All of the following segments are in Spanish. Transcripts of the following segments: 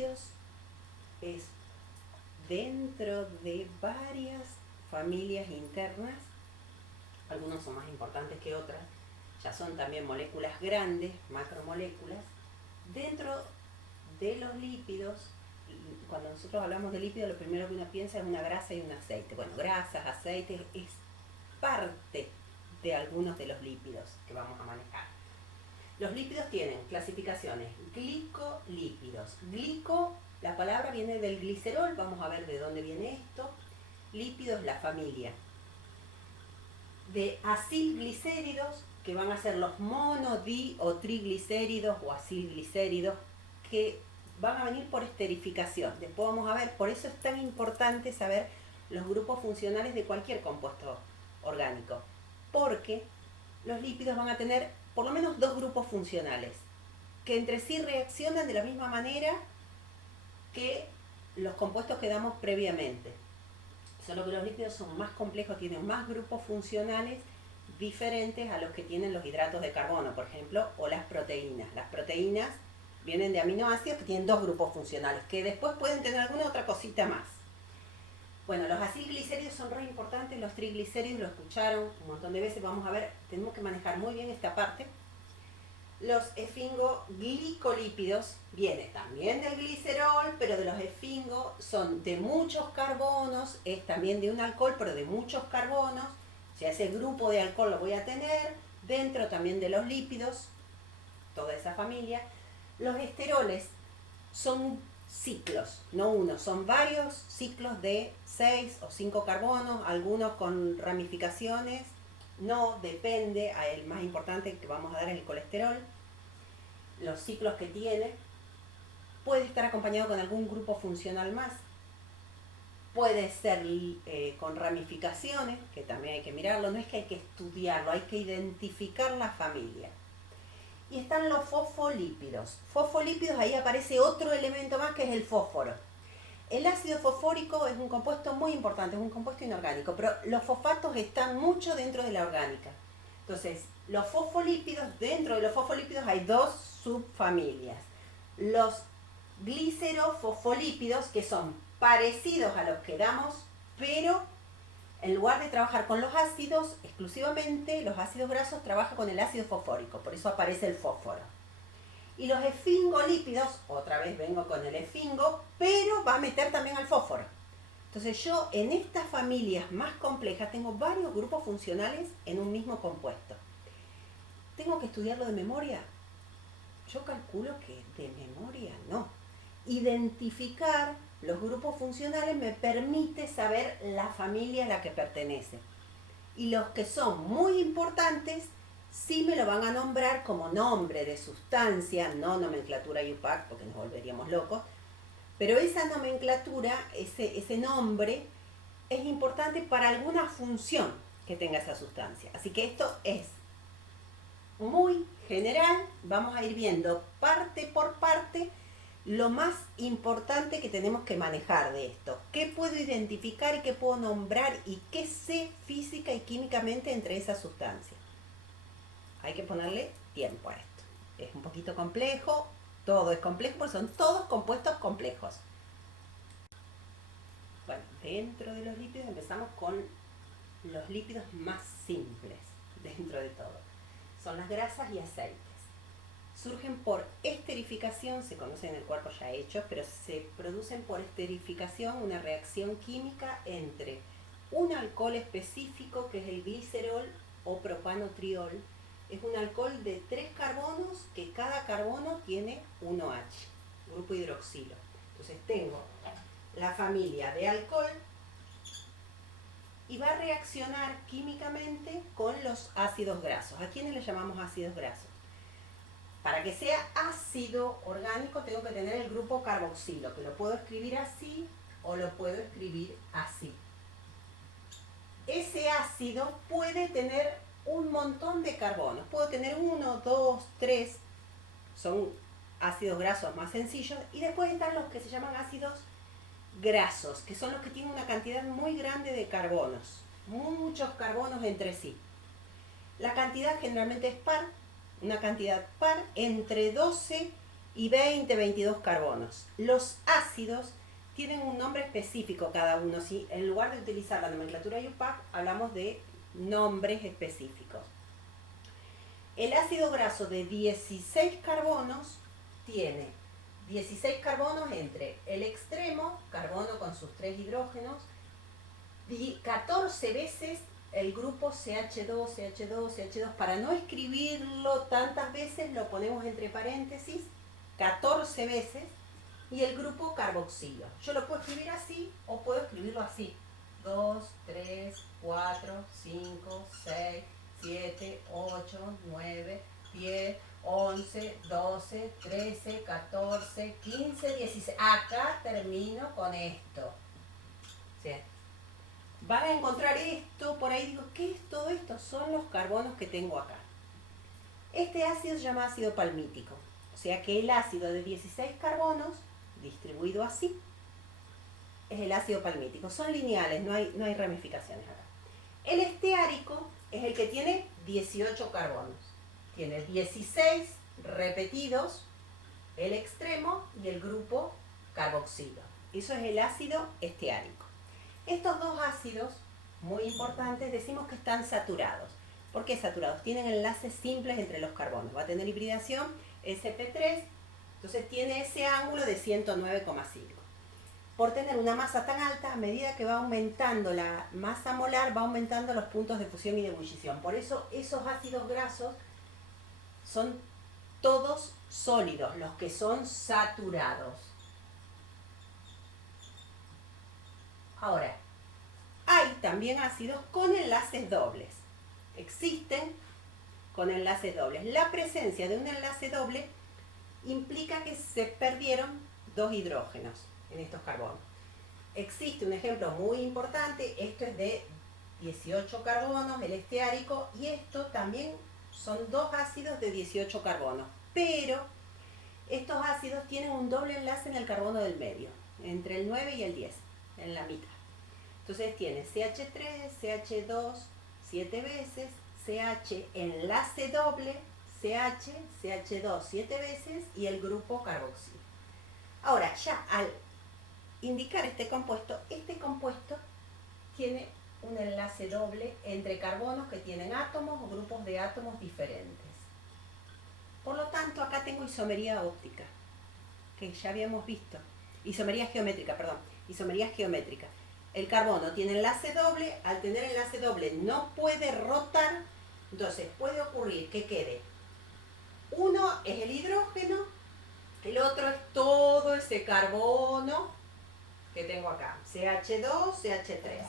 lípidos es dentro de varias familias internas, algunos son más importantes que otras, ya son también moléculas grandes, macromoléculas. Dentro de los lípidos, cuando nosotros hablamos de lípidos, lo primero que uno piensa es una grasa y un aceite. Bueno, grasas, aceites, es parte de algunos de los lípidos que vamos a manejar. Los lípidos tienen clasificaciones glicolípidos. Glico, la palabra viene del glicerol, vamos a ver de dónde viene esto. Lípido es la familia de acilglicéridos, que van a ser los mono, di o triglicéridos o acilglicéridos, que van a venir por esterificación. Después vamos a ver, por eso es tan importante saber los grupos funcionales de cualquier compuesto orgánico, porque los lípidos van a tener por lo menos dos grupos funcionales, que entre sí reaccionan de la misma manera que los compuestos que damos previamente. Solo que los lípidos son más complejos, tienen más grupos funcionales diferentes a los que tienen los hidratos de carbono, por ejemplo, o las proteínas. Las proteínas vienen de aminoácidos que tienen dos grupos funcionales, que después pueden tener alguna otra cosita más. Bueno, los acilglicéridos son re importantes, los triglicéridos lo escucharon un montón de veces, vamos a ver, tenemos que manejar muy bien esta parte. Los esfingoglicolípidos vienen también del glicerol, pero de los esfingo son de muchos carbonos, es también de un alcohol, pero de muchos carbonos, o sea, ese grupo de alcohol lo voy a tener, dentro también de los lípidos, toda esa familia. Los esteroles son ciclos, no uno, son varios ciclos de 6 o 5 carbonos, algunos con ramificaciones, no, depende, el más importante que vamos a dar es el colesterol, los ciclos que tiene, puede estar acompañado con algún grupo funcional más, puede ser con ramificaciones, que también hay que mirarlo, no es que hay que estudiarlo, hay que identificar la familia. Y están los fosfolípidos. Fosfolípidos, ahí aparece otro elemento más que es el fósforo. El ácido fosfórico es un compuesto muy importante, es un compuesto inorgánico, pero los fosfatos están mucho dentro de la orgánica. Entonces, los fosfolípidos, dentro de los fosfolípidos hay dos subfamilias. Los glicerofosfolípidos, que son parecidos a los que damos, pero en lugar de trabajar con los ácidos exclusivamente, los ácidos grasos trabajan con el ácido fosfórico, por eso aparece el fósforo. Y los esfingolípidos, otra vez vengo con el esfingo, pero va a meter también al fósforo. Entonces yo en estas familias más complejas tengo varios grupos funcionales en un mismo compuesto. ¿Tengo que estudiarlo de memoria? Yo calculo que de memoria no. Identificar los grupos funcionales me permite saber la familia a la que pertenece. Y los que son muy importantes sí me lo van a nombrar como nombre de sustancia, no nomenclatura IUPAC, porque nos volveríamos locos, pero esa nomenclatura, ese nombre, es importante para alguna función que tenga esa sustancia. Así que esto es muy general, vamos a ir viendo parte por parte lo más importante que tenemos que manejar de esto. ¿Qué puedo identificar y qué puedo nombrar y qué sé física y químicamente entre esas sustancias? Hay que ponerle tiempo a esto. Es un poquito complejo, todo es complejo porque son todos compuestos complejos. Bueno, dentro de los lípidos empezamos con los lípidos más simples dentro de todo. Son las grasas y aceites. Surgen por esterificación, se conocen en el cuerpo ya hechos, pero se producen por esterificación, una reacción química entre un alcohol específico que es el glicerol o propanotriol. Es un alcohol de 3 carbonos que cada carbono tiene 1H, grupo hidroxilo. Entonces tengo la familia de alcohol y va a reaccionar químicamente con los ácidos grasos. ¿A quiénes le llamamos ácidos grasos? Para que sea ácido orgánico tengo que tener el grupo carboxilo, que lo puedo escribir así o lo puedo escribir así. Ese ácido puede tener un montón de carbonos. Puedo tener 1, 2, 3, son ácidos grasos más sencillos. Y después están los que se llaman ácidos grasos, que son los que tienen una cantidad muy grande de carbonos. Muchos carbonos entre sí. La cantidad generalmente es par. Una cantidad par entre 12 y 20, 22 carbonos. Los ácidos tienen un nombre específico cada uno. ¿Sí? En lugar de utilizar la nomenclatura IUPAC, hablamos de nombres específicos. El ácido graso de 16 carbonos tiene 16 carbonos entre el extremo, carbono con sus 3 hidrógenos, 14 veces el grupo CH2, CH2, CH2. Para no escribirlo tantas veces, lo ponemos entre paréntesis, 14 veces, y el grupo carboxilo. Yo lo puedo escribir así o puedo escribirlo así. 2, 3, 4, 5, 6, 7, 8, 9, 10, 11, 12, 13, 14, 15, 16. Acá termino con esto. ¿Sí? Van a encontrar esto, por ahí digo, ¿qué es todo esto? Son los carbonos que tengo acá. Este ácido se llama ácido palmítico. O sea que el ácido de 16 carbonos, distribuido así, es el ácido palmítico. Son lineales, no hay ramificaciones acá. El esteárico es el que tiene 18 carbonos. Tiene 16 repetidos, el extremo y el grupo carboxilo. Eso es el ácido esteárico. Estos dos ácidos, muy importantes, decimos que están saturados. ¿Por qué saturados? Tienen enlaces simples entre los carbonos. Va a tener hibridación sp3, entonces tiene ese ángulo de 109,5. Por tener una masa tan alta, a medida que va aumentando la masa molar, va aumentando los puntos de fusión y de ebullición. Por eso esos ácidos grasos son todos sólidos, los que son saturados. Ahora, hay también ácidos con enlaces dobles. Existen con enlaces dobles. La presencia de un enlace doble implica que se perdieron 2 hidrógenos en estos carbonos. Existe un ejemplo muy importante, esto es de 18 carbonos, el esteárico, y esto también son 2 ácidos de 18 carbonos, pero estos ácidos tienen un doble enlace en el carbono del medio, entre el 9 y el 10, en la mitad. Entonces tiene CH3, CH2, 7 veces, CH enlace doble, CH, CH2 7 veces y el grupo carboxilo. Ahora, ya al indicar este compuesto tiene un enlace doble entre carbonos que tienen átomos o grupos de átomos diferentes. Por lo tanto, acá tengo isomería óptica, que ya habíamos visto. Isomería geométrica. El carbono tiene enlace doble, al tener enlace doble no puede rotar, entonces puede ocurrir que quede uno es el hidrógeno, el otro es todo ese carbono que tengo acá, CH2, CH3.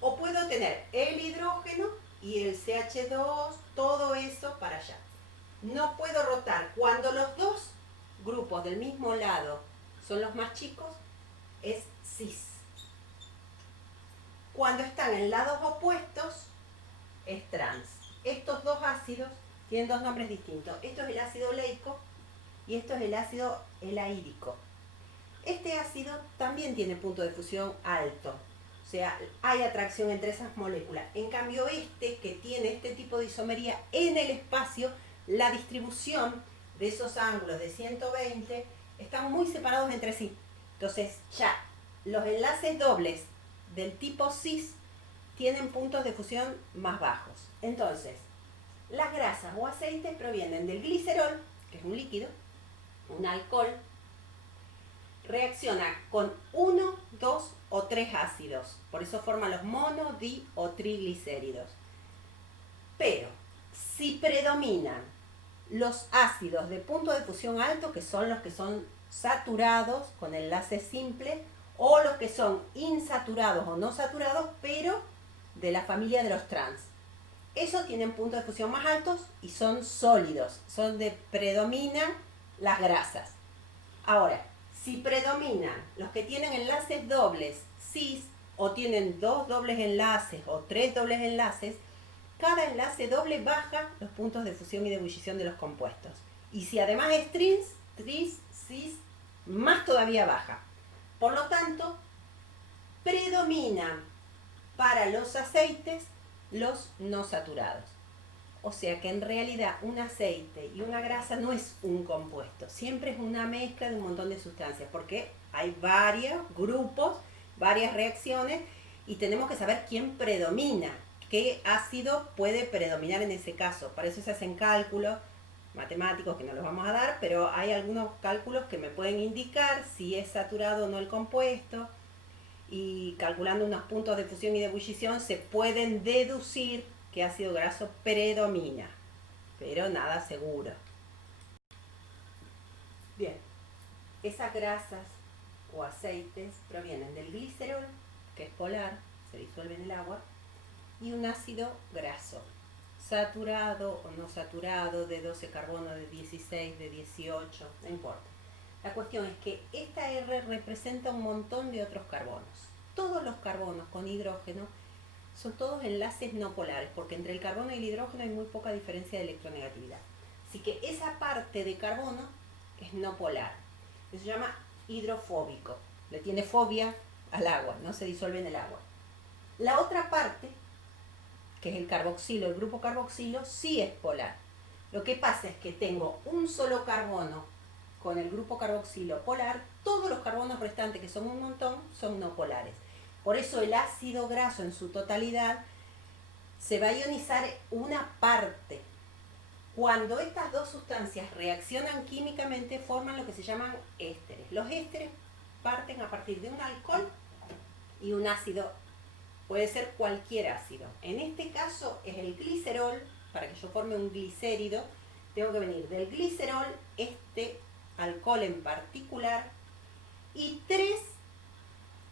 O puedo tener el hidrógeno y el CH2, todo eso para allá. No puedo rotar. Cuando los dos grupos del mismo lado son los más chicos, es cis. Cuando están en lados opuestos, es trans. Estos dos ácidos tienen 2 nombres distintos. Esto es el ácido oleico y esto es el ácido elaídico. Este ácido también tiene punto de fusión alto. O sea, hay atracción entre esas moléculas. En cambio, este que tiene este tipo de isomería en el espacio, la distribución de esos ángulos de 120 están muy separados entre sí. Entonces, ya los enlaces dobles del tipo cis tienen puntos de fusión más bajos. Entonces, las grasas o aceites provienen del glicerol, que es un líquido, un alcohol, reacciona con 1, 2 o 3 ácidos. Por eso forman los mono, di o triglicéridos. Pero, si predominan los ácidos de punto de fusión alto, que son los que son saturados con enlaces simples, o los que son insaturados o no saturados, pero de la familia de los trans. Esos tienen puntos de fusión más altos y son sólidos, predominan las grasas. Ahora, si predominan los que tienen enlaces dobles cis, o tienen 2 dobles enlaces o 3 dobles enlaces, cada enlace doble baja los puntos de fusión y de ebullición de los compuestos. Y si además es tris, cis, más todavía baja. Por lo tanto, predominan para los aceites los no saturados. O sea que en realidad un aceite y una grasa no es un compuesto, siempre es una mezcla de un montón de sustancias, porque hay varios grupos, varias reacciones, y tenemos que saber quién predomina, qué ácido puede predominar en ese caso. Para eso se hacen cálculos matemáticos que no los vamos a dar, pero hay algunos cálculos que me pueden indicar si es saturado o no el compuesto, y calculando unos puntos de fusión y de ebullición se pueden deducir que ácido graso predomina, pero nada seguro. Bien, esas grasas o aceites provienen del glicerol, que es polar, se disuelve en el agua, y un ácido graso, saturado o no saturado, de 12 carbono, de 16, de 18, no importa. La cuestión es que esta R representa un montón de otros carbonos. Todos los carbonos con hidrógeno son todos enlaces no polares, porque entre el carbono y el hidrógeno hay muy poca diferencia de electronegatividad. Así que esa parte de carbono es no polar. Eso se llama hidrofóbico. Le tiene fobia al agua, no se disuelve en el agua. La otra parte, que es el carboxilo, el grupo carboxilo, sí es polar. Lo que pasa es que tengo un solo carbono con el grupo carboxilo polar, todos los carbonos restantes, que son un montón, son no polares. Por eso el ácido graso en su totalidad se va a ionizar una parte. Cuando estas dos sustancias reaccionan químicamente, forman lo que se llaman ésteres. Los ésteres parten a partir de un alcohol y un ácido. Puede ser cualquier ácido. En este caso es el glicerol. Para que yo forme un glicérido, tengo que venir del glicerol, este alcohol en particular, y 3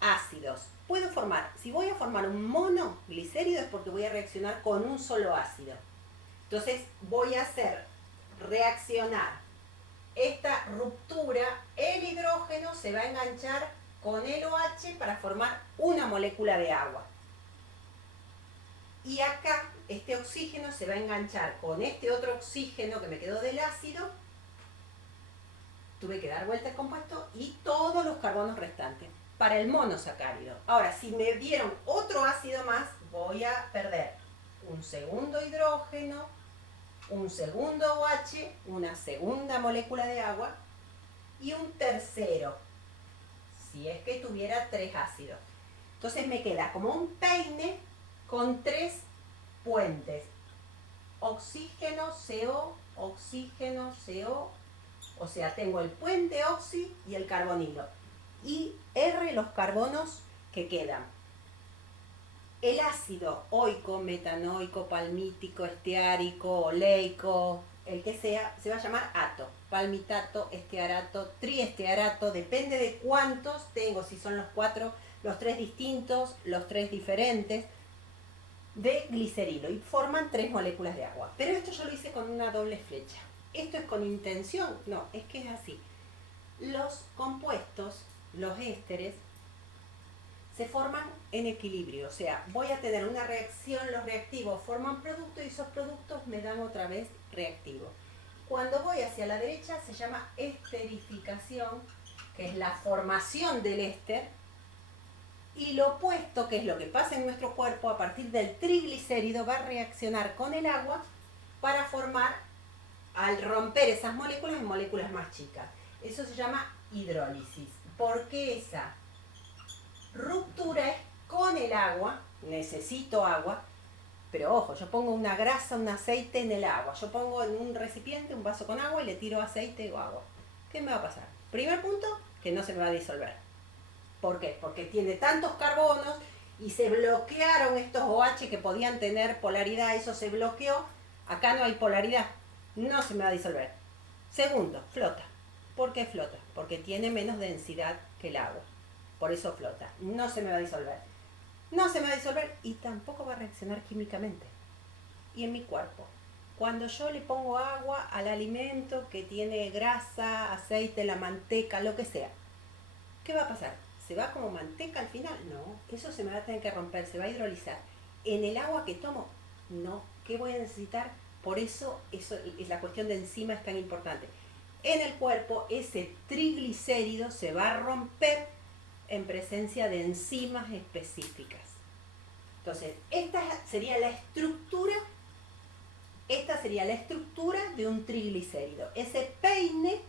ácidos. Puedo formar, si voy a formar un monoglicérido es porque voy a reaccionar con un solo ácido. Entonces voy a hacer reaccionar esta ruptura, el hidrógeno se va a enganchar con el OH para formar una molécula de agua. Y acá este oxígeno se va a enganchar con este otro oxígeno que me quedó del ácido. Tuve que dar vuelta al compuesto y todos los carbonos restantes para el monosacárido. Ahora, si me dieron otro ácido más, voy a perder un segundo hidrógeno, un segundo OH, una segunda molécula de agua y un tercero, si es que tuviera 3 ácidos. Entonces me queda como un peine con 3 puentes. Oxígeno, CO, oxígeno, CO. O sea, tengo el puente oxi y el carbonilo. Y R los carbonos que quedan. El ácido oico, metanoico, palmítico, esteárico, oleico, el que sea, se va a llamar ato. Palmitato, estearato, triestearato, depende de cuántos tengo, si son los 3 distintos, los 3 diferentes, de glicerilo. Y forman 3 moléculas de agua. Pero esto yo lo hice con una doble flecha. ¿Esto es con intención? No, es que es así. Los compuestos, los ésteres, se forman en equilibrio. O sea, voy a tener una reacción, los reactivos forman productos y esos productos me dan otra vez reactivos. Cuando voy hacia la derecha se llama esterificación, que es la formación del éster, y lo opuesto, que es lo que pasa en nuestro cuerpo, a partir del triglicérido va a reaccionar con el agua para formar, al romper esas moléculas, en moléculas más chicas. Eso se llama hidrólisis, porque esa ruptura es con el agua, necesito agua, pero ojo, yo pongo una grasa, un aceite en el agua, yo pongo en un recipiente un vaso con agua y le tiro aceite o agua. ¿Qué me va a pasar? Primer punto, que no se me va a disolver. ¿Por qué? Porque tiene tantos carbonos y se bloquearon estos OH que podían tener polaridad, eso se bloqueó, acá no hay polaridad, no se me va a disolver. Segundo, flota. ¿Por qué flota? Porque tiene menos densidad que el agua. Por eso flota. No se me va a disolver. No se me va a disolver y tampoco va a reaccionar químicamente. Y en mi cuerpo, cuando yo le pongo agua al alimento que tiene grasa, aceite, la manteca, lo que sea, ¿qué va a pasar? ¿Se va como manteca al final? No, eso se me va a tener que romper, se va a hidrolizar. En el agua que tomo, no. ¿Qué voy a necesitar? Por eso es la cuestión de enzima es tan importante. En el cuerpo ese triglicérido se va a romper en presencia de enzimas específicas. Entonces, esta sería la estructura esta sería la estructura de un triglicérido. Ese peine,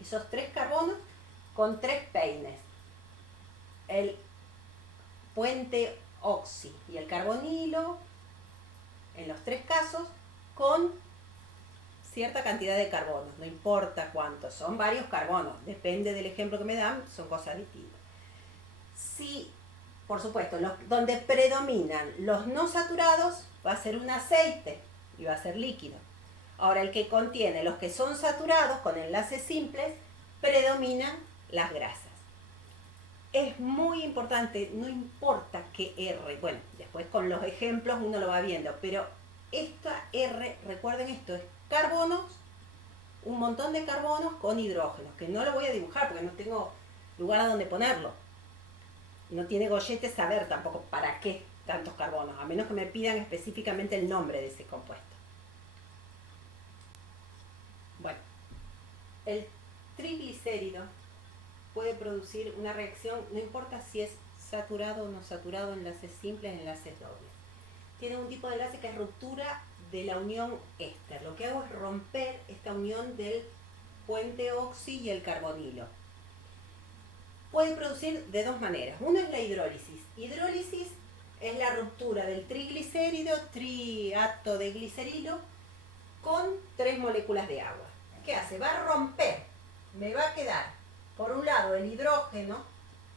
esos 3 carbonos con 3 peines. El puente oxi y el carbonilo, en los 3 casos, con cierta cantidad de carbonos, no importa cuántos, son varios carbonos, depende del ejemplo que me dan, son cosas distintas. Si, por supuesto, donde predominan los no saturados, va a ser un aceite y va a ser líquido. Ahora, el que contiene los que son saturados con enlaces simples, predominan las grasas. Es muy importante, no importa qué R, bueno, después con los ejemplos uno lo va viendo, pero esta R, recuerden esto, es carbonos, un montón de carbonos con hidrógenos, que no lo voy a dibujar porque no tengo lugar a donde ponerlo. No tiene gollete saber tampoco para qué tantos carbonos, a menos que me pidan específicamente el nombre de ese compuesto. Bueno, el triglicérido puede producir una reacción, no importa si es saturado o no saturado, enlaces simples, enlaces dobles. Tiene un tipo de enlace que es ruptura de la unión éster. Lo que hago es romper esta unión del puente oxi y el carbonilo. Puede producir de 2 maneras. Una es la hidrólisis. Hidrólisis es la ruptura del triglicérido, triato de glicerilo, con 3 moléculas de agua. ¿Qué hace? Va a romper. Me va a quedar, por un lado, el hidrógeno,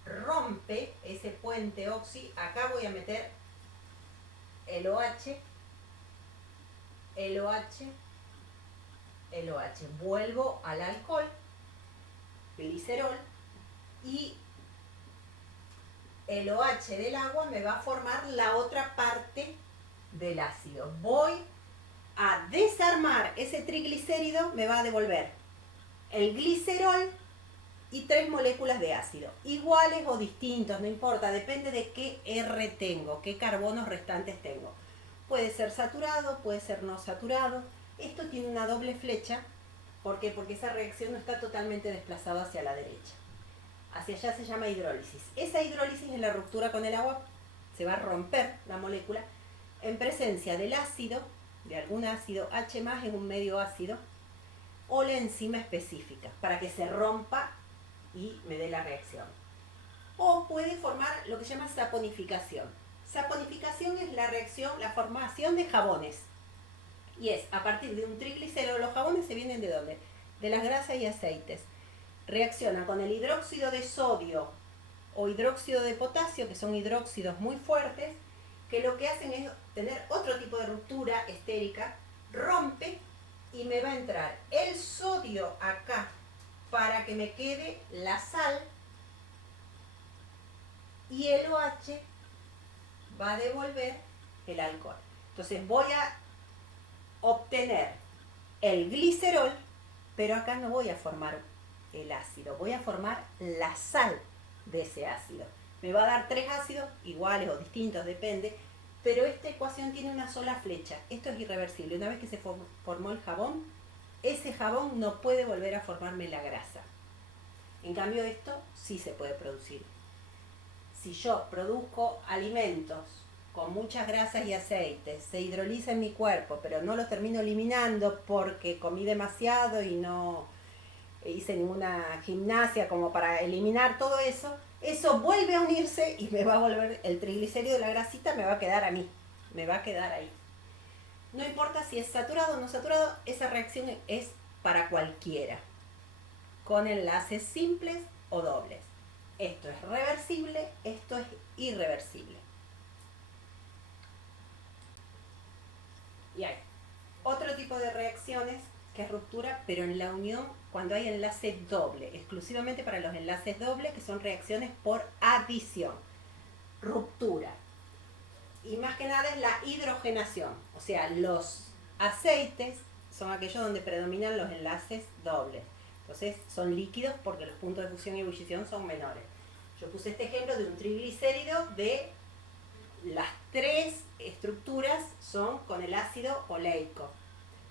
rompe ese puente oxi. Acá voy a meter el OH, el OH, el OH. Vuelvo al alcohol, glicerol, y el OH del agua me va a formar la otra parte del ácido. Voy a desarmar ese triglicérido, me va a devolver el glicerol y 3 moléculas de ácido, iguales o distintos, no importa, depende de qué R tengo, qué carbonos restantes tengo. Puede ser saturado, puede ser no saturado. Esto tiene una doble flecha. ¿Por qué? Porque esa reacción no está totalmente desplazada hacia la derecha. Hacia allá se llama hidrólisis. Esa hidrólisis es la ruptura con el agua, se va a romper la molécula en presencia del ácido, de algún ácido H+, es un medio ácido, o la enzima específica, para que se rompa y me dé la reacción. O puede formar lo que se llama saponificación. Saponificación es la reacción, la formación de jabones. Y es a partir de un triglicérido. Los jabones se vienen ¿de dónde? De las grasas y aceites. Reacciona con el hidróxido de sodio o hidróxido de potasio, que son hidróxidos muy fuertes, que lo que hacen es tener otro tipo de ruptura estérica, rompe y me va a entrar el sodio acá para que me quede la sal, y el OH va a devolver el alcohol. Entonces voy a obtener el glicerol, pero acá no voy a formar el ácido, voy a formar la sal de ese ácido. Me va a dar 3 ácidos, iguales o distintos, depende, pero esta ecuación tiene una sola flecha. Esto es irreversible. Una vez que se formó el jabón, ese jabón no puede volver a formarme la grasa. En cambio, esto sí se puede producir. Si yo produzco alimentos con muchas grasas y aceites, se hidroliza en mi cuerpo, pero no los termino eliminando porque comí demasiado y no hice ninguna gimnasia como para eliminar todo eso, eso vuelve a unirse y me va a volver el triglicérido de la grasita, me va a quedar a mí, me va a quedar ahí. No importa si es saturado o no saturado, esa reacción es para cualquiera, con enlaces simples o dobles. Esto es reversible, esto es irreversible. Y hay otro tipo de reacciones que es ruptura, pero en la unión cuando hay enlace doble, exclusivamente para los enlaces dobles, que son reacciones por adición. Ruptura. Y más que nada es la hidrogenación, o sea, los aceites son aquellos donde predominan los enlaces dobles. Entonces son líquidos porque los puntos de fusión y ebullición son menores. Yo puse este ejemplo de un triglicérido de las 3 estructuras son con el ácido oleico.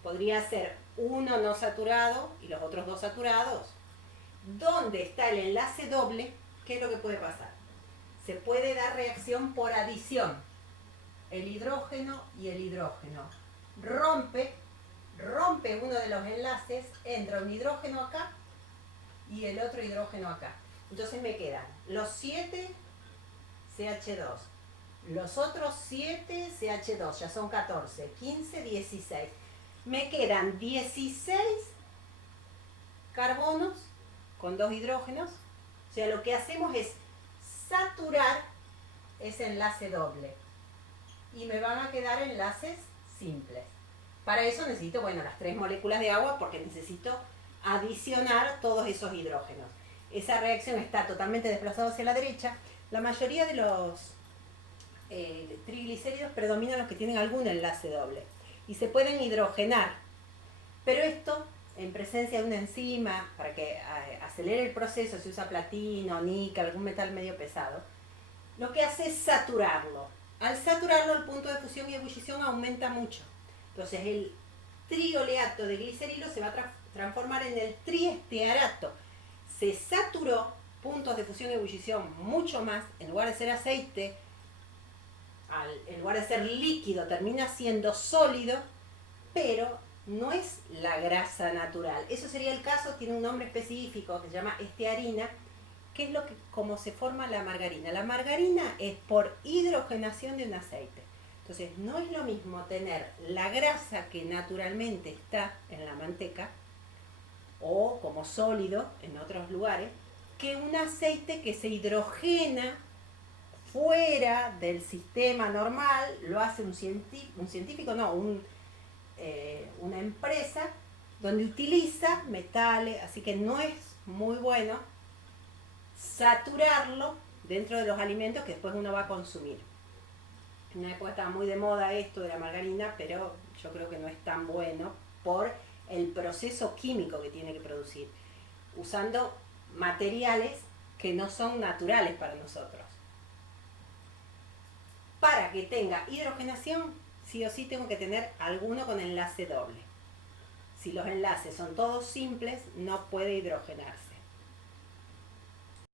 Podría ser uno no saturado y los otros 2 saturados. ¿Dónde está el enlace doble? ¿Qué es lo que puede pasar? Se puede dar reacción por adición. El hidrógeno y el hidrógeno rompe rompe uno de los enlaces, entra un hidrógeno acá y el otro hidrógeno acá. Entonces me quedan los 7 CH2, los otros 7 CH2, ya son 14, 15, 16. Me quedan 16 carbonos con 2 hidrógenos. O sea, lo que hacemos es saturar ese enlace doble. Y me van a quedar enlaces simples. Para eso necesito, bueno, las 3 moléculas de agua porque necesito adicionar todos esos hidrógenos. Esa reacción está totalmente desplazada hacia la derecha. La mayoría de los triglicéridos predominan los que tienen algún enlace doble. Y se pueden hidrogenar. Pero esto, en presencia de una enzima, para que acelere el proceso, se usa platino, níquel, algún metal medio pesado, lo que hace es saturarlo. Al saturarlo, el punto de fusión y ebullición aumenta mucho. Entonces el trioleato de glicerilo se va a transformar en el triestearato. Se saturó, puntos de fusión y ebullición mucho más, en lugar de ser aceite, en lugar de ser líquido, termina siendo sólido, pero no es la grasa natural. Eso sería el caso, tiene un nombre específico que se llama estearina, que es como se forma la margarina. La margarina es por hidrogenación de un aceite. Entonces, no es lo mismo tener la grasa que naturalmente está en la manteca o como sólido en otros lugares, que un aceite que se hidrogena fuera del sistema normal, lo hace un científico, no, una empresa donde utiliza metales, así que no es muy bueno saturarlo dentro de los alimentos que después uno va a consumir. En una época estaba muy de moda esto de la margarina, pero yo creo que no es tan bueno por el proceso químico que tiene que producir, usando materiales que no son naturales para nosotros. Para que tenga hidrogenación, sí o sí tengo que tener alguno con enlace doble. Si los enlaces son todos simples, no puede hidrogenarse.